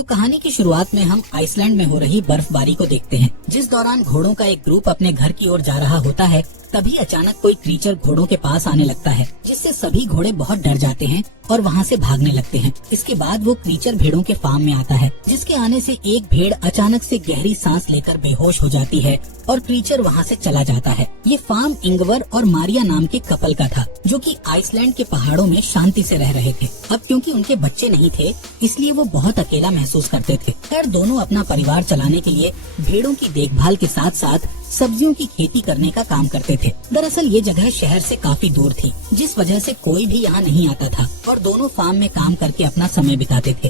तो कहानी की शुरुआत में हम आइसलैंड में हो रही बर्फबारी को देखते हैं, जिस दौरान घोड़ों का एक ग्रुप अपने घर की ओर जा रहा होता है। तभी अचानक कोई क्रीचर घोड़ों के पास आने लगता है, जिससे सभी घोड़े बहुत डर जाते हैं और वहाँ से भागने लगते हैं। इसके बाद वो क्रीचर भेड़ों के फार्म में आता है, जिसके आने से एक भेड़ अचानक से गहरी सांस लेकर बेहोश हो जाती है और क्रीचर वहाँ से चला जाता है। ये फार्म इंगवर और मारिया नाम के कपल का था, जो कि आइसलैंड के पहाड़ों में शांति से रह रहे थे। अब क्योंकि उनके बच्चे नहीं थे, इसलिए वो बहुत अकेला महसूस करते थे। खैर, दोनों अपना परिवार चलाने के लिए भेड़ों की देखभाल के साथ साथ सब्जियों की खेती करने का काम करते थे। दरअसल ये जगह शहर से काफी दूर थी, जिस वजह से कोई भी यहाँ नहीं आता था और दोनों फार्म में काम करके अपना समय बिताते थे।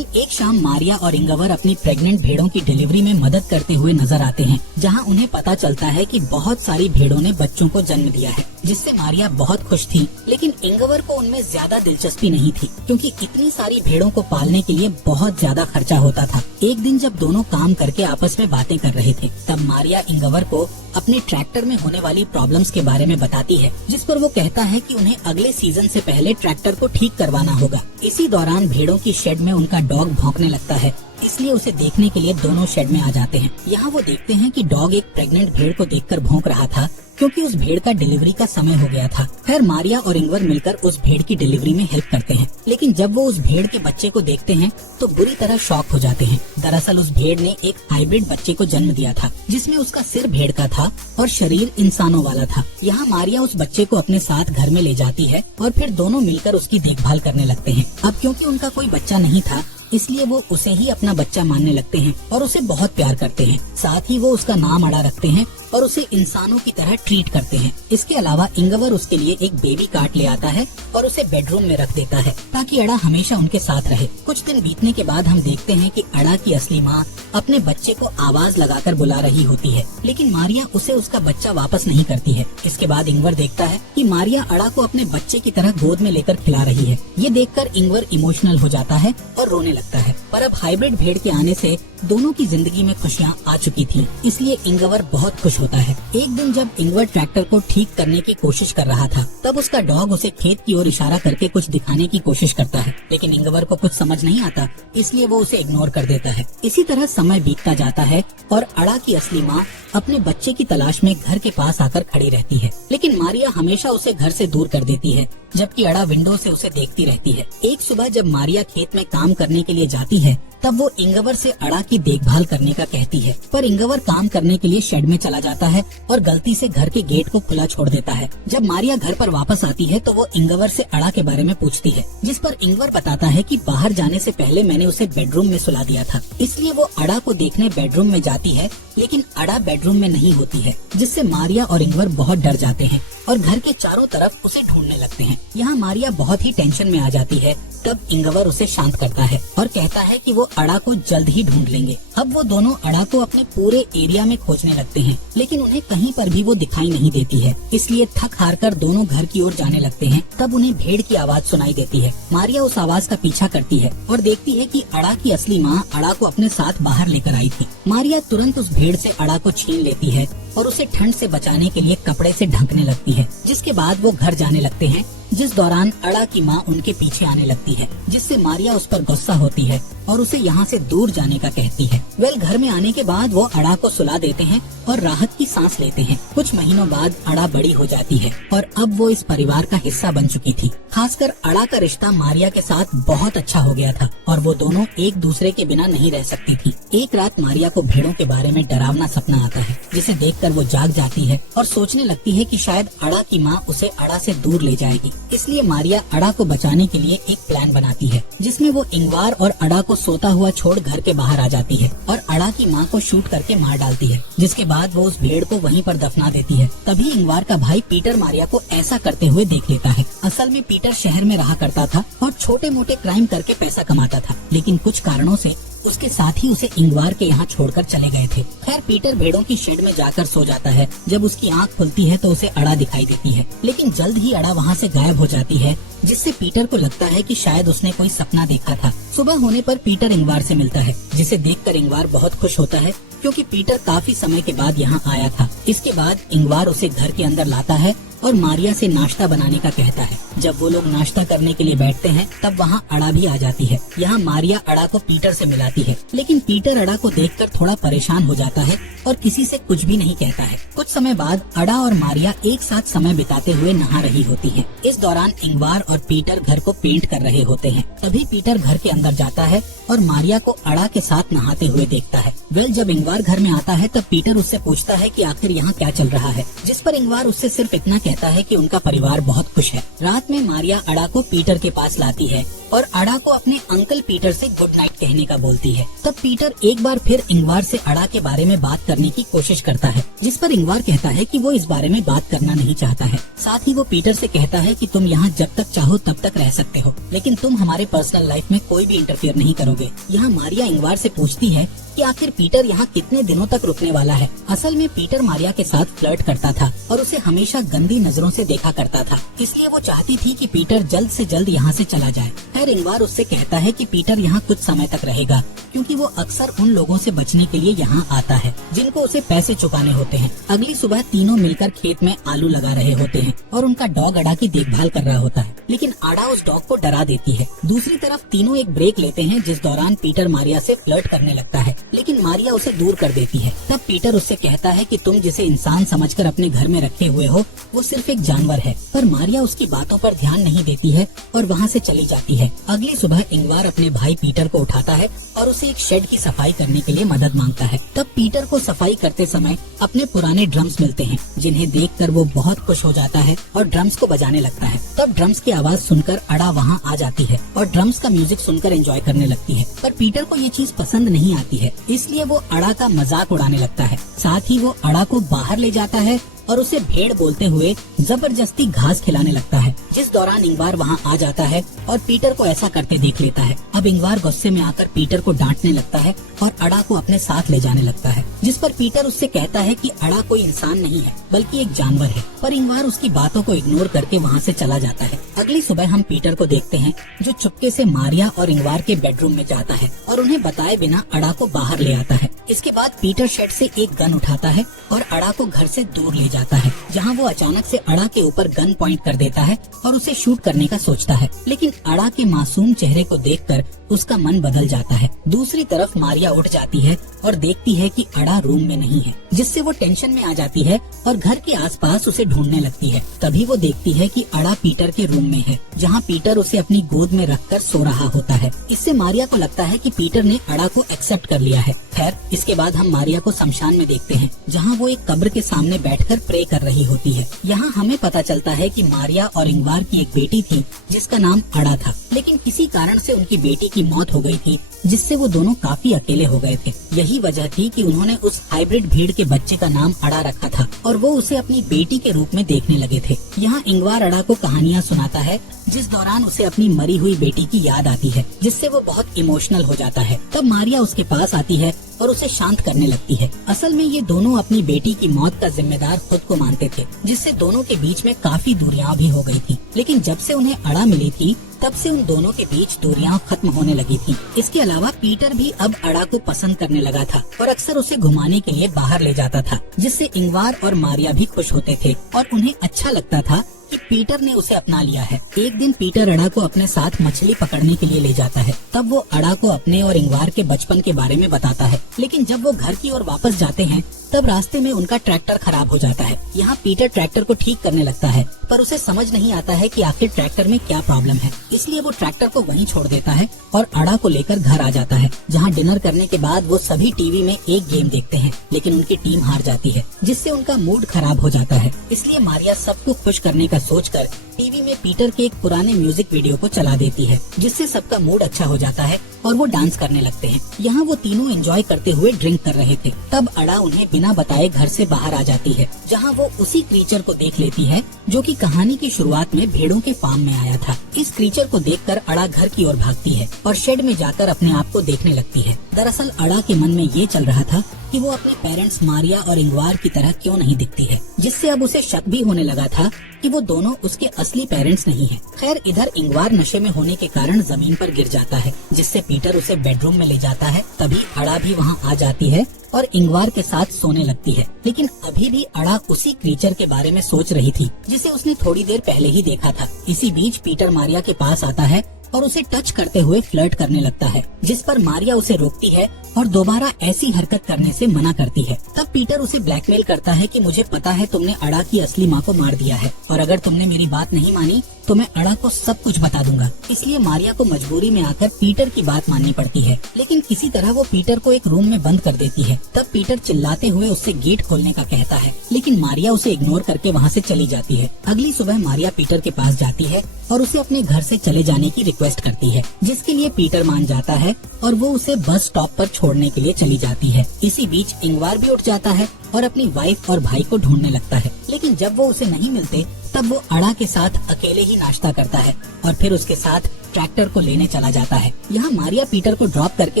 एक शाम मारिया और इंगवर अपनी प्रेग्नेंट भेड़ों की डिलीवरी में मदद करते हुए नजर आते हैं, जहाँ उन्हें पता चलता है कि बहुत सारी भेड़ों ने बच्चों को जन्म दिया है, जिससे मारिया बहुत खुश थी। लेकिन इंगवर को उनमें ज्यादा दिलचस्पी नहीं थी, क्योंकि इतनी सारी भेड़ों को पालने के लिए बहुत ज्यादा खर्चा होता था। एक दिन जब दोनों काम करके आपस में बातें कर रहे थे, तब मारिया इंगवर को अपने ट्रैक्टर में होने वाली प्रॉब्लम्स के बारे में बताती है, जिस पर वो कहता है कि उन्हें अगले सीजन से पहले ट्रैक्टर को ठीक करवाना होगा। इसी दौरान भेड़ों की शेड में उनका डॉग भौंकने लगता है, इसलिए उसे देखने के लिए दोनों शेड में आ जाते हैं। यहाँ वो देखते हैं कि डॉग एक प्रेग्नेंट भेड़ को देखकर भौंक रहा था, क्योंकि उस भेड़ का डिलीवरी का समय हो गया था। खैर, मारिया और इंगवर मिलकर उस भेड़ की डिलीवरी में हेल्प करते हैं, लेकिन जब वो उस भेड़ के बच्चे को देखते हैं तो बुरी तरह शॉक हो जाते हैं। दरअसल उस भेड़ ने एक हाइब्रिड बच्चे को जन्म दिया था, जिसमें उसका सिर भेड़ का था और शरीर इंसानों वाला था। यहाँ मारिया उस बच्चे को अपने साथ घर में ले जाती है और फिर दोनों मिलकर उसकी देखभाल करने लगते हैं। अब क्योंकि उनका कोई बच्चा नहीं था, इसलिए वो उसे ही अपना बच्चा मानने लगते हैं और उसे बहुत प्यार करते हैं। साथ ही वो उसका नाम अड़ा रखते हैं और उसे इंसानों की तरह ट्रीट करते हैं। इसके अलावा इंगवर उसके लिए एक बेबी कार्ट ले आता है और उसे बेडरूम में रख देता है, ताकि अड़ा हमेशा उनके साथ रहे। कुछ दिन बीतने के बाद हम देखते हैं कि अड़ा की असली माँ अपने बच्चे को आवाज लगाकर बुला रही होती है, लेकिन मारिया उसे उसका बच्चा वापस नहीं करती है। इसके बाद इंगवर देखता है कि मारिया अड़ा को अपने बच्चे की तरह गोद में लेकर खिला रही है। ये देखकर इंगवर इमोशनल हो जाता है और रोने लगता है। पर अब हाइब्रिड भेड़ के आने से दोनों की जिंदगी में खुशियाँ आ चुकी थी, इसलिए इंगवर बहुत खुश होता है। एक दिन जब इंगवर ट्रैक्टर को ठीक करने की कोशिश कर रहा था, तब उसका डॉग उसे खेत की ओर इशारा करके कुछ दिखाने की कोशिश करता है, लेकिन इंगवर को कुछ समझ नहीं आता, इसलिए वो उसे इग्नोर कर देता है। इसी तरह समय बीतता जाता है और अड़ा की असली माँ अपने बच्चे की तलाश में घर के पास आकर खड़ी रहती है, लेकिन मारिया हमेशा उसे घर से दूर कर देती है, जबकि अड़ा विंडो से उसे देखती रहती है। एक सुबह जब मारिया खेत में काम करने के लिए जाती है, तब वो इंगवर से अड़ा की देखभाल करने का कहती है, पर इंगवर काम करने के लिए शेड में चला जाता है और गलती से घर के गेट को खुला छोड़ देता है। जब मारिया घर पर वापस आती है तो वो इंगवर से अड़ा के बारे में पूछती है, जिस पर इंगवर बताता है कि बाहर जाने से पहले मैंने उसे बेडरूम में सुला दिया था। इसलिए वो अड़ा को देखने बेडरूम में जाती है, लेकिन अड़ा बेडरूम में नहीं होती है, जिससे मारिया और इंगवर बहुत डर जाते हैं और घर के चारों तरफ उसे ढूंढने लगते हैं। यहाँ मारिया बहुत ही टेंशन में आ जाती है। तब इंगवर उसे शांत करता है और कहता है कि वो अड़ा को जल्द ही ढूंढ लेंगे। अब वो दोनों अड़ा को अपने पूरे एरिया में खोजने लगते हैं, लेकिन उन्हें कहीं पर भी वो दिखाई नहीं देती है। इसलिए थक हार कर दोनों घर की ओर जाने लगते हैं। तब उन्हें भेड़ की आवाज सुनाई देती है। मारिया उस आवाज का पीछा करती है और देखती है कि अड़ा की असली माँ अड़ा को अपने साथ बाहर लेकर आई थी। मारिया तुरंत उस भेड़ से अड़ा को छीन लेती है और उसे ठंड से बचाने के लिए कपड़े से ढकने लगती है। जिसके बाद वो घर जाने लगते हैं, जिस दौरान अड़ा की माँ उनके पीछे आने लगती है, जिससे मारिया उस पर गुस्सा होती है और उसे यहाँ से दूर जाने का कहती है। घर में आने के बाद वो अड़ा को सुला देते हैं और राहत की सांस लेते हैं। कुछ महीनों बाद अड़ा बड़ी हो जाती है और अब वो इस परिवार का हिस्सा बन चुकी थी। खासकर अड़ा का रिश्ता मारिया के साथ बहुत अच्छा हो गया था और वो दोनों एक दूसरे के बिना नहीं रह सकती थी। एक रात मारिया को भेड़ों के बारे में डरावना सपना आता है, जिसे देखकर वो जाग जाती है और सोचने लगती है कि शायद अड़ा की माँ उसे अड़ा से दूर ले जाएगी। इसलिए मारिया अड़ा को बचाने के लिए एक प्लान बनाती है, जिसमें वो इंगवार और अड़ा को सोता हुआ छोड़ घर के बाहर आ जाती है और अड़ा की माँ को शूट करके मार डालती है, जिसके बाद वो उस भेड़ को वहीं पर दफना देती है। तभी इंगवार का भाई पीटर मारिया को ऐसा करते हुए देख लेता है। असल में पीटर शहर में रहा करता था और छोटे मोटे क्राइम करके पैसा कमाता था, लेकिन कुछ कारणों से उसके साथ ही उसे इंगवार के यहाँ छोड़कर चले गए थे। खैर, पीटर भेड़ों की शेड में जाकर सो जाता है। जब उसकी आंख खुलती है तो उसे अड़ा दिखाई देती है, लेकिन जल्द ही अड़ा वहाँ से गायब हो जाती है, जिससे पीटर को लगता है कि शायद उसने कोई सपना देखा था। सुबह होने पर पीटर इंगवार से मिलता है, जिसे देखकर इंगवार बहुत खुश होता है, क्योंकि पीटर काफी समय के बाद यहाँ आया था। इसके बाद इंगवार उसे घर के अंदर लाता है और मारिया से नाश्ता बनाने का कहता है। जब वो लोग नाश्ता करने के लिए बैठते हैं तब वहाँ अड़ा भी आ जाती है। यहाँ मारिया अड़ा को पीटर से मिलाती है, लेकिन पीटर अड़ा को देखकर थोड़ा परेशान हो जाता है और किसी से कुछ भी नहीं कहता है। कुछ समय बाद अड़ा और मारिया एक साथ समय बिताते हुए नहा रही होती है। इस दौरान इंगवार और पीटर घर को पेंट कर रहे होते हैं। तभी पीटर घर के अंदर जाता है और मारिया को अड़ा के साथ नहाते हुए देखता है। जब इंगवार घर में आता है तब पीटर उससे पूछता है कि आखिर यहाँ क्या चल रहा है, जिस पर इंगवार उससे सिर्फ इतना कहता है कि उनका परिवार बहुत खुश है। रात में मारिया अड़ा को पीटर के पास लाती है और अड़ा को अपने अंकल पीटर से गुड नाइट कहने का बोलती है। तब पीटर एक बार फिर इंगवार से अड़ा के बारे में बात करने की कोशिश करता है, जिस पर इंगवार कहता है कि वो इस बारे में बात करना नहीं चाहता है। साथ ही वो पीटर से कहता है कि तुम यहाँ जब तक चाहो तब तक रह सकते हो, लेकिन तुम हमारे पर्सनल लाइफ में कोई भी इंटरफेयर नहीं करोगे। यहाँ मारिया इंगवार से पूछती है कि आखिर पीटर यहाँ कितने दिनों तक रुकने वाला है। असल में पीटर मारिया के साथ फ्लर्ट करता था और उसे हमेशा गंदी नजरों से देखा करता था, इसलिए वो चाहती थी कि पीटर जल्द से जल्द यहाँ से चला जाए। खैर इंगवार उससे कहता है कि पीटर यहाँ कुछ समय तक रहेगा, क्योंकि वो अक्सर उन लोगों से बचने के लिए यहाँ आता है जिनको उसे पैसे चुकाने होते हैं। अगली सुबह तीनों मिलकर खेत में आलू लगा रहे होते हैं और उनका डॉग अड़ा की देखभाल कर रहा होता है, लेकिन अड़ा उस डॉग को डरा देती है। दूसरी तरफ तीनों एक ब्रेक लेते हैं, जिस दौरान पीटर मारिया से फ्लर्ट करने लगता है, लेकिन मारिया उसे दूर कर देती है। तब पीटर उससे कहता है कि तुम जिसे इंसान समझकर अपने घर में रखे हुए हो वो सिर्फ एक जानवर है, पर मारिया उसकी बातों पर ध्यान नहीं देती है और वहाँ से चली जाती है। अगली सुबह इंगवार अपने भाई पीटर को उठाता है और उसे एक शेड की सफाई करने के लिए मदद मांगता है। तब पीटर को सफाई करते समय अपने पुराने ड्रम्स मिलते हैं, जिन्हें देखकर वो बहुत खुश हो जाता है और ड्रम्स को बजाने लगता है। तब ड्रम्स की आवाज सुनकर अड़ा वहाँ आ जाती है और ड्रम्स का म्यूजिक सुनकर एंजॉय करने लगती है, पर पीटर को ये चीज पसंद नहीं आती है, इसलिए वो अड़ा का मजाक उड़ाने लगता है। साथ ही वो अड़ा को बाहर ले जाता है और उसे भेड़ बोलते हुए जबरदस्ती घास खिलाने लगता है, जिस दौरान इंगवार वहाँ आ जाता है और पीटर को ऐसा करते देख लेता है। अब इंगवार गुस्से में आकर पीटर को डांटने लगता है और अड़ा को अपने साथ ले जाने लगता है, जिस पर पीटर उससे कहता है कि अड़ा कोई इंसान नहीं है बल्कि एक जानवर है, पर इंगवार उसकी बातों को इग्नोर करके वहाँ से चला जाता है। अगली सुबह हम पीटर को देखते हैं जो चुपके से मारिया और इंगवार के बेडरूम में जाता है और उन्हें बताए बिना अड़ा को बाहर ले आता है। इसके बाद पीटर शेड से एक गन उठाता है और अड़ा को घर से दूर ले जाता है, जहां वो अचानक से अड़ा के ऊपर गन पॉइंट कर देता है और उसे शूट करने का सोचता है, लेकिन अड़ा के मासूम चेहरे को देखकर उसका मन बदल जाता है। दूसरी तरफ मारिया उठ जाती है और देखती है कि अड़ा रूम में नहीं है, जिससे वो टेंशन में आ जाती है और घर के आसपास उसे ढूंढने लगती है। तभी वो देखती है कि अड़ा पीटर के रूम में है, जहाँ पीटर उसे अपनी गोद में रखकर सो रहा होता है। इससे मारिया को लगता है कि पीटर ने अड़ा को एक्सेप्ट कर लिया है। खैर इसके बाद हम मारिया को शमशान में देखते हैं, जहाँ वो एक कब्र के सामने बैठकर प्रे कर रही होती है। यहाँ हमें पता चलता है कि मारिया और इंगवार की एक बेटी थी जिसका नाम अड़ा था, लेकिन किसी कारण से उनकी बेटी की मौत हो गई थी, जिससे वो दोनों काफी अकेले हो गए थे। यही वजह थी कि उन्होंने उस हाइब्रिड भीड़ के बच्चे का नाम अड़ा रखा था और वो उसे अपनी बेटी के रूप में देखने लगे थे। यहाँ इंगवार अड़ा को कहानियाँ सुनाता है, जिस दौरान उसे अपनी मरी हुई बेटी की याद आती है, जिससे वो बहुत इमोशनल हो जाता है। तब मारिया उसके पास आती है और उसे शांत करने लगती है। असल में ये दोनों अपनी बेटी की मौत का जिम्मेदार खुद को मानते थे, जिससे दोनों के बीच में काफी दूरियां भी हो गई थी। लेकिन जब से उन्हें अड़ा मिली थी तब से उन दोनों के बीच दूरियां खत्म होने लगी थी। इसके अलावा पीटर भी अब अड़ा को पसंद करने लगा था और अक्सर उसे घुमाने के लिए बाहर ले जाता था, जिससे इंगवार और मारिया भी खुश होते थे और उन्हें अच्छा लगता था कि पीटर ने उसे अपना लिया है। एक दिन पीटर अड़ा को अपने साथ मछली पकड़ने के लिए ले जाता है। तब वो अड़ा को अपने और इंगवार के बचपन के बारे में बताता है, लेकिन जब वो घर की ओर वापस जाते हैं तब रास्ते में उनका ट्रैक्टर खराब हो जाता है। यहाँ पीटर ट्रैक्टर को ठीक करने लगता है, पर उसे समझ नहीं आता है कि आखिर ट्रैक्टर में क्या प्रॉब्लम है, इसलिए वो ट्रैक्टर को वहीं छोड़ देता है और अड़ा को लेकर घर आ जाता है, जहाँ डिनर करने के बाद वो सभी टीवी में एक गेम देखते हैं, लेकिन उनकी टीम हार जाती है, जिससे उनका मूड खराब हो जाता है। इसलिए मारिया सबको खुश करने का सोचकर टीवी में पीटर के एक पुराने म्यूजिक वीडियो को चला देती है, जिससे सबका मूड अच्छा हो जाता है और वो डांस करने लगते हैं। यहाँ वो तीनों एंजॉय करते हुए ड्रिंक कर रहे थे। तब अड़ा उन्हें बिना बताए घर से बाहर आ जाती है, जहाँ वो उसी क्रीचर को देख लेती है जो कि कहानी की शुरुआत में भेड़ों के फार्म में आया था। इस क्रीचर को देखकर अड़ा घर की ओर भागती है और शेड में जाकर अपने आप को देखने लगती है। दरअसल अड़ा के मन में ये चल रहा था कि वो अपने पेरेंट्स मारिया और इंगवार की तरह क्यों नहीं दिखती है, जिससे अब उसे शक भी होने लगा था कि वो दोनों उसके असली पेरेंट्स नहीं हैं। खैर, इधर इंगवार नशे में होने के कारण जमीन पर गिर जाता है, जिससे पीटर उसे बेडरूम में ले जाता है। तभी अड़ा भी वहाँ आ जाती है और इंगवार के साथ सोने लगती है। लेकिन अभी भी अड़ा उसी क्रीचर के बारे में सोच रही थी जिसे उसने थोड़ी देर पहले ही देखा था। इसी बीच पीटर मारिया के पास आता है और उसे टच करते हुए फ्लर्ट करने लगता है, जिस पर मारिया उसे रोकती है और दोबारा ऐसी हरकत करने से मना करती है। तब पीटर उसे ब्लैकमेल करता है कि मुझे पता है तुमने अड़ा की असली माँ को मार दिया है और अगर तुमने मेरी बात नहीं मानी तो मैं अड़ा को सब कुछ बता दूंगा। इसलिए मारिया को मजबूरी में आकर पीटर की बात माननी पड़ती है, लेकिन किसी तरह वो पीटर को एक रूम में बंद कर देती है। तब पीटर चिल्लाते हुए उससे गेट खोलने का कहता है, लेकिन मारिया उसे इग्नोर करके वहाँ से चली जाती है। अगली सुबह मारिया पीटर के पास जाती है और उसे अपने घर से चले जाने की रिक्वेस्ट करती है, जिसके लिए पीटर मान जाता है और वो उसे बस स्टॉप पर छोड़ने के लिए चली जाती है। इसी बीच इंगवार भी उठ जाता है और अपनी वाइफ और भाई को ढूंढने लगता है, लेकिन जब वो उसे नहीं मिलते तब वो अड़ा के साथ अकेले ही नाश्ता करता है और फिर उसके साथ ट्रैक्टर को लेने चला जाता है। यहाँ मारिया पीटर को ड्रॉप करके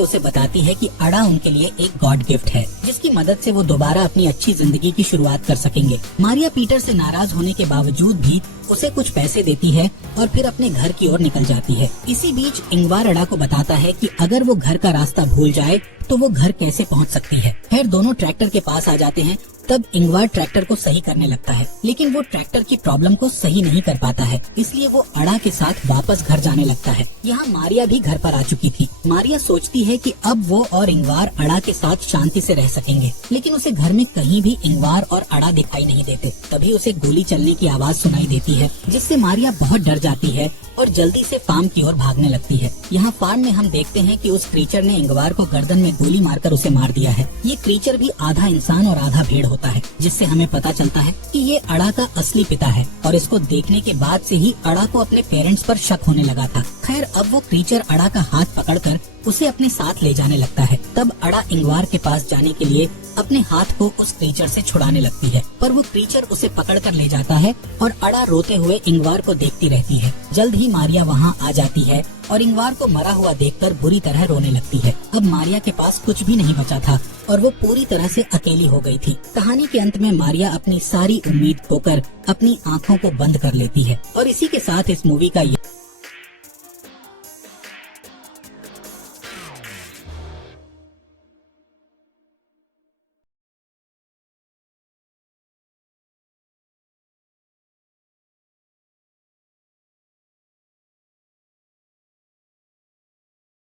उसे बताती है कि अड़ा उनके लिए एक गॉड गिफ्ट है, जिसकी मदद से वो दोबारा अपनी अच्छी जिंदगी की शुरुआत कर सकेंगे। मारिया पीटर से नाराज होने के बावजूद भी उसे कुछ पैसे देती है और फिर अपने घर की ओर निकल जाती है। इसी बीच इंगवार अड़ा को बताता है कि अगर वो घर का रास्ता भूल जाए तो वो घर कैसे पहुंच सकती है। फिर दोनों ट्रैक्टर के पास आ जाते हैं। तब इंगवार ट्रैक्टर को सही करने लगता है, लेकिन वो ट्रैक्टर की प्रॉब्लम को सही नहीं कर पाता है, इसलिए वो अड़ा के साथ वापस घर जाने लगता है। यहाँ मारिया भी घर पर आ चुकी थी। मारिया सोचती है कि अब वो और इंगवार अड़ा के साथ शांति से रह सकेंगे, लेकिन उसे घर में कहीं भी इंगवार और अड़ा दिखाई नहीं देते। तभी उसे गोली चलने की आवाज सुनाई देती है, जिससे मारिया बहुत डर जाती है और जल्दी से फार्म की ओर भागने लगती है। यहाँ फार्म में हम देखते हैं कि उस क्रीचर ने इंगवार को गर्दन में गोली मारकर उसे मार दिया है। ये क्रीचर भी आधा इंसान और आधा भेड़ होता है, जिससे हमें पता चलता है कि ये अड़ा का असली पिता है और इसको देखने के बाद से ही अड़ा को अपने पेरेंट्स पर शक होने लगा था। खैर, अब वो क्रीचर अड़ा का हाथ पकड़कर उसे अपने साथ ले जाने लगता है। तब अड़ा इंगवार के पास जाने के लिए अपने हाथ को उस क्रीचर से छुड़ाने लगती है, पर वो क्रीचर उसे पकड़कर ले जाता है और अड़ा रोते हुए इंगवार को देखती रहती है। जल्द ही मारिया वहाँ आ जाती है और इंगवार को मरा हुआ देखकर बुरी तरह रोने लगती है। अब मारिया के पास कुछ भी नहीं बचा था और वो पूरी तरह से अकेली हो गई थी। कहानी के अंत में मारिया अपनी सारी उम्मीद खोकर अपनी आँखों को बंद कर लेती है और इसी के साथ इस मूवी का